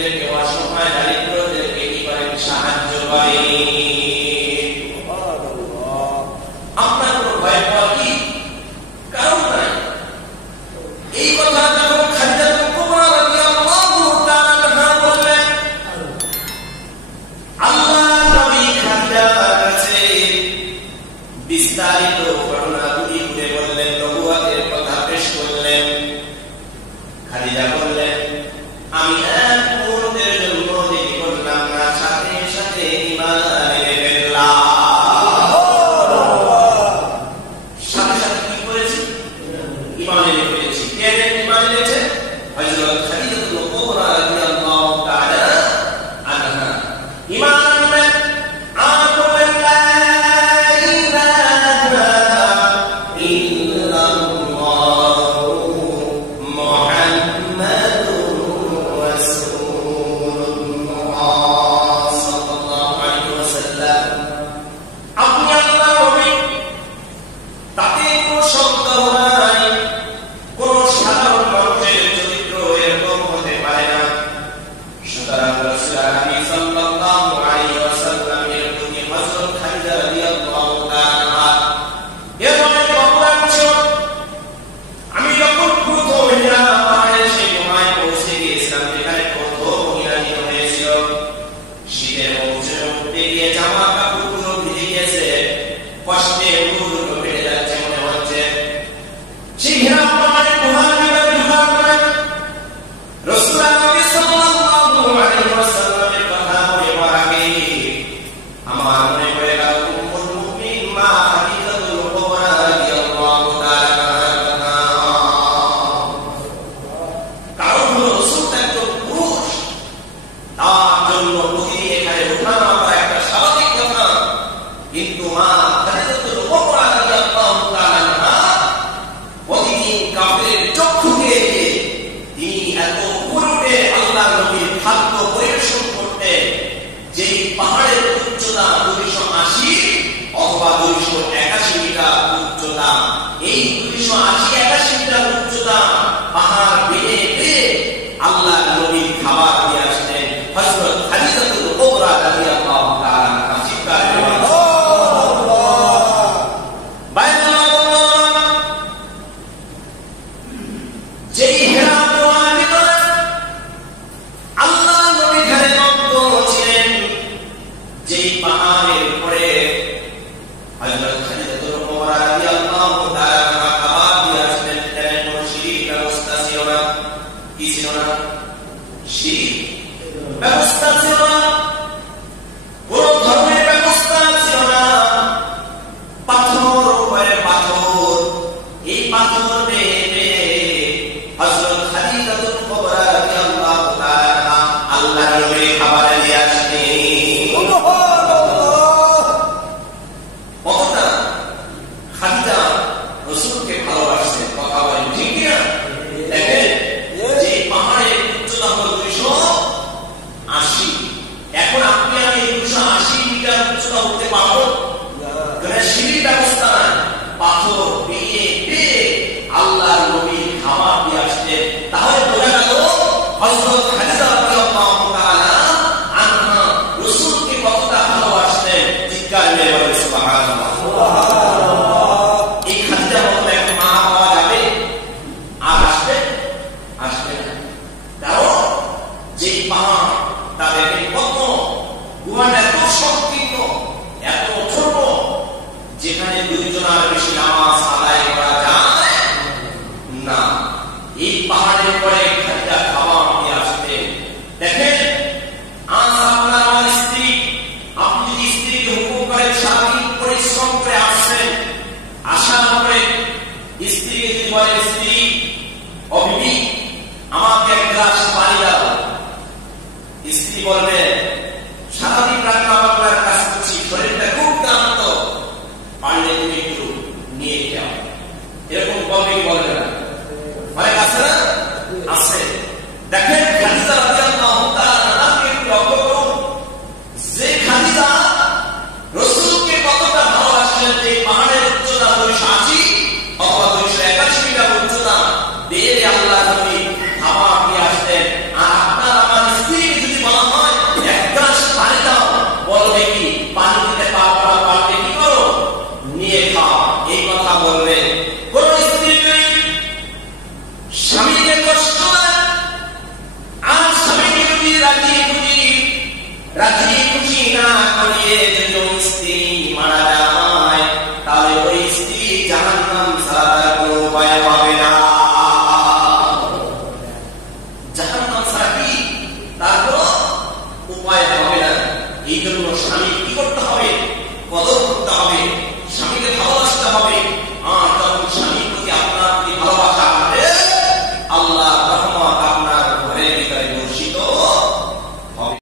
মিসকিনদেরকে, অসহায় দারিদ্রদেরকে কি করেন? সাহায্য করেন। আপনার কোনো ভয় পাওয়ার কি কারণ নাই। এই কথা যখন খাদিজাতুল কুবরা রাদিয়াল্লাহু তাআলা আনহা বললেন, আল্লাহ নবী খাদিজার কাছে বিস্তারিত ঘটনাগুলি খুলে বললেন, নবুয়তের কথা পেশ করলেন। খাদিজা বললেন, আমি এক মুহূর্তের জন্য দেরি করলাম না, সাথে সাথে ঈমান এনে ফেললাম। সাথে সাথে কি করেছি? ঈমান এনে ফেলেছি। কে ঈমান এনেছে? হযরত খাদিজাতুল কুবরা রাদিয়াল্লাহু তাআলা আনহা ঈমান আনলেন। আর বললেন, লা ইলাহা ইল্লাল্লাহু মুহাম্মাদুর রাসূলুল্লাহ সাল্লাল্লাহু আলাইহি ওয়াসাল্লাম। আপনি আল্লাহর নবী, তাতে কোনো সন্দেহ নাই। কোন সাধারণ মানুষের চরিত্র এরকম হতে পারে না। সুতরাং রাসূল আকরাম সাল্লাল্লাহু আলাইহি ওয়াসাল্লামের প্রতি হযরত খাদিজা রাদিয়াল্লাহু তাআলা এর অনেক অপরাধ ছিল। আমি যখন প্রথম হিরা পাহাড়ে সেই গুহায় পৌঁছে গিয়েছিলাম, যেখানে প্রথম হিরানিত হয়েছিল, শীতের মৌসুমে উঠতে গিয়ে জামা কাপড়গুলো ভিজে গিয়েছে, কষ্টে মুখগুলো ফেটে যাচ্ছে মনে হচ্ছে। সেই হিরা পাহাড়ে গুহার ভিতরে ঢোকার পরে রাসূল আকরাম সাল্লাল্লাহু আলাইহি ওয়াসাল্লামের কথা মনে পড়ে আগে আমার মনে পড়ে গেল উম্মুল মুমিনিন মা খাদিজাতুল কুবরা রাদিয়াল্লাহু তাআলা আনহা। কারণ হলো রাসূল একজন পুরুষ, তার জন্য প্রতিদিন এখানে উঠানামা করা একটা স্বাভাবিক কথা। কিন্তু মা খাদিজাতুল কুবরা রাদিয়াল্লাহু তাআলা আনহা প্রতিদিন কাফেরের চক্ষুকে তিনি এত উপরে আল্লাহর নবীর খাদ্য পরিবেশন করতেন, যেই পাহাড়ের উচ্চতা 280 অথবা 281 মিটার উচ্চতা। এই 280-81 মিটার উচ্চতা পাহাড় বেয়ে বেয়ে আল্লাহর নবীর খাবার দিয়ে আসতেন হযরত খাদিজাতুল কুবরা রাদিয়াল্লাহু তাআলা আনহা। চিৎকার করে যেই হেরা গুহার ভিতরে আল্লাহর নবী ধ্যানমগ্ন ছিলেন, যেই পাহাড়ের উপরে হযরত খাদিজাতুল কুবরা রাদিয়াল্লাহু তাআলা আনহা খাবার দিয়ে আসতেন, এখানে কোনো সিঁড়ির ব্যবস্থা ছিল না। কি ছিল না? সিঁড়ির ব্যবস্থা ছিল না, কোন ধরনের ব্যবস্থা ছিল না। পাথর উপরে পাথর, এই পাথর বেয়ে বেয়ে হযরত খাদিজাতুল কুবরা রাদিয়াল্লাহু তাআলা আনহা আল্লাহর নবীর খাবার নিয়ে আসতেন। কতটা খাদিজা রাসূলকে ভালোবাসতেন, কথা বলেন ঠিক না? দেখেন, যে পাহাড়ের উচ্চতা হলো 280, এখন আপনি আমি 280 মিটার উচ্চতা উঠতে পারবো? সিঁড়ির ব্যবস্থা নাই, পাথর বেয়ে বেয়ে আল্লাহর নবীর খাবার দিয়ে আসতেন। তাহলে বোঝা গেল হযরত খাদিজা রাদিয়াল্লাহু তাআলা আনহা রাসূলকে কতটা ভালোবাসতেন। চিৎকার মেরে বলেন সুবহানাল্লাহ। এই খাদিজা মতো একটা মা পাওয়া যাবে? আর আসবে? আসবে না। কারণ যেই পাহাড় তাদেরকে কত গুহাটা এত সংকীর্ণ, এত ছোট, যেখানে দুইজনের বেশি নামাজ আদায় করা যায় না। এই পাহাড়ের পরে খাদিজা খাবার নিয়ে আসতেন। দেখেন, আজ আপনার আমার স্ত্রী, আপনি যদি স্ত্রীকে হুকুম করেন সারাদিন পরিশ্রম করে আসছেন, আসার পরে স্ত্রীকে যদি বলেন, স্ত্রী ও বিবি আমাকে এক গ্লাস পানি দাও, স্ত্রী বলবেন সারাদিন রান্না বান্নার কাজ করছি, শরীরটা খুব ক্লান্ত, পারলে তুমি একটু নিয়ে যাও। এরকম বলবে কি বলবে না? অনেক আছে না? আছে। দেখেন, খাদিজা রাদিয়াল্লাহু তাআলা আনহাকে একটু লক্ষ্য করুন, যে খাদিজা রাসূলকে কতটা ভালোবাসলেন। যে পাহাড়ের উচ্চতা 280 অথবা 281 মিটার উচ্চতা, বেয়ে আল্লাহর নবী খাবার দিয়ে আসতেন। আর আপনার আমার স্ত্রীকে রাজি খুশি না করিয়ে যদি ওই স্ত্রী মারা যায়, তাহলে ওই স্ত্রী জাহান্নাম ছাড়া তার কোনো উপায় পাবে না। জাহান্নাম ছাড়া কি তার কোনো উপায় হবে না। এই জন্য স্বামী কি করতে হবে? কদর করতে হবে, স্বামীকে ভালোবাসতে হবে।